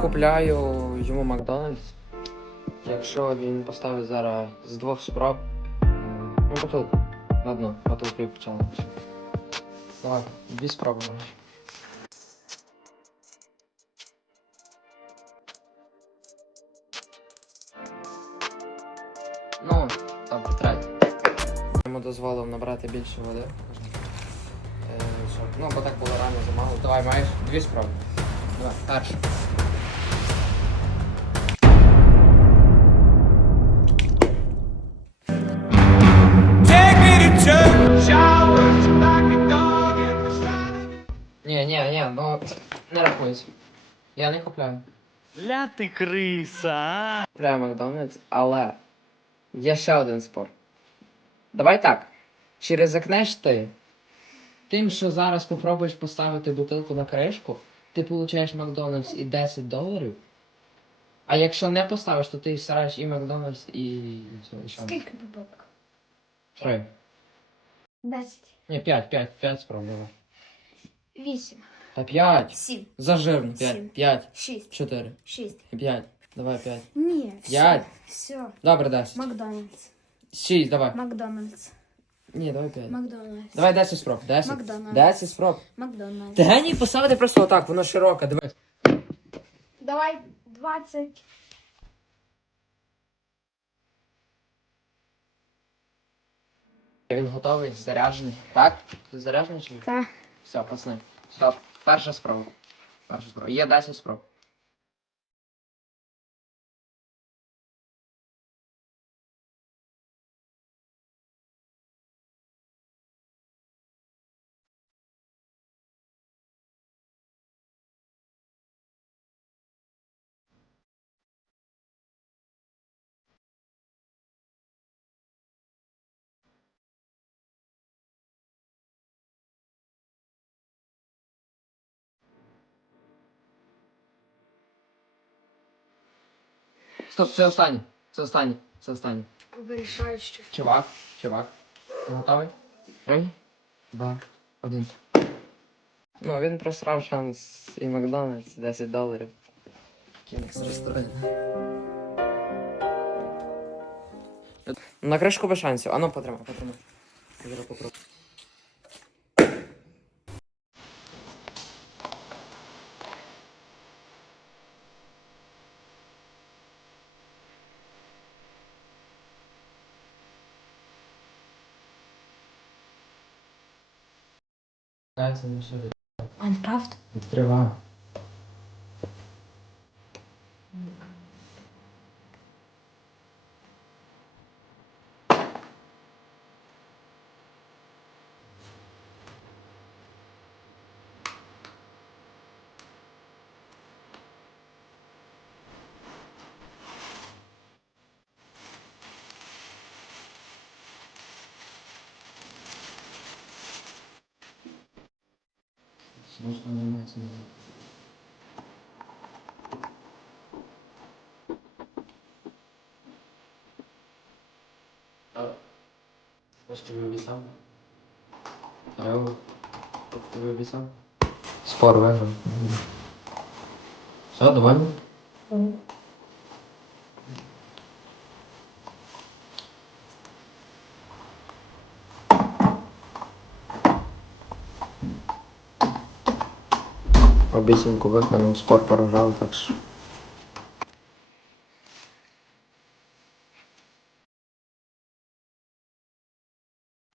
купляю йому Макдональдс. Якщо він поставить зараз з двох спроб. Ну, бутилку. Ладно, бутилку і почали. Давай, дві спроби. Ну, добре, третє. Йому дозволив набрати більше води. Е? Ну, бо так було рано замало. Давай, маєш дві спроби. Давай, перша. Ну не рахується. Я не купляю. Ля ти криса, а? Купляю Макдональдс, але є ще один спор. Давай так. Чи ризикнеш ти тим, що зараз попробуєш поставити бутилку на кришку, ти получаєш Макдональдс і 10 доларів. А якщо не поставиш, то ти стараєш і Макдональдс, і. і все, і що? Скільки бабок? Три. Десять. Ні, п'ять, п'ять, п'ять спробував. Вісім. Та п'ять. Сім. Зажирно. Сім. П'ять. П'ять. Шість. Чотири. Шість. П'ять. Давай п'ять. Ні. П'ять. Все. Добре, десять. Макдональдс. Шість, давай. Макдональдс. Ні, давай п'ять. Макдональдс. Давай 10 спроб. 10. Макдональдс. 10 спроб. Макдональдс. Ти геній поставити просто отак, воно широке, дивись. Давай двадцять. Він готовий, заряджений. Так? Ти заряджений чи ні? Так. Все, пацани. Стоп. Перша спроба. Перша спроба. Є 10 спроб. Стоп, це останнє. Це останнє. Це останнє. Вирішаючи. Чувак, чувак. Ти готовий? Три, два, один. Ну, він просрав шанс і Макдональдс 10 доларів. Кінець розстроєний. На кришку без шансів. Ану, потримай, потримай. Я Зараз попробую. Це не все Майнкрафт? Відкриваю. Можно заниматься. Ось тобі обіцяв. Алло. Тобі обіцяв. Спор виграв. Все, довольно? обесен кубък, а ну спор поражал, так что...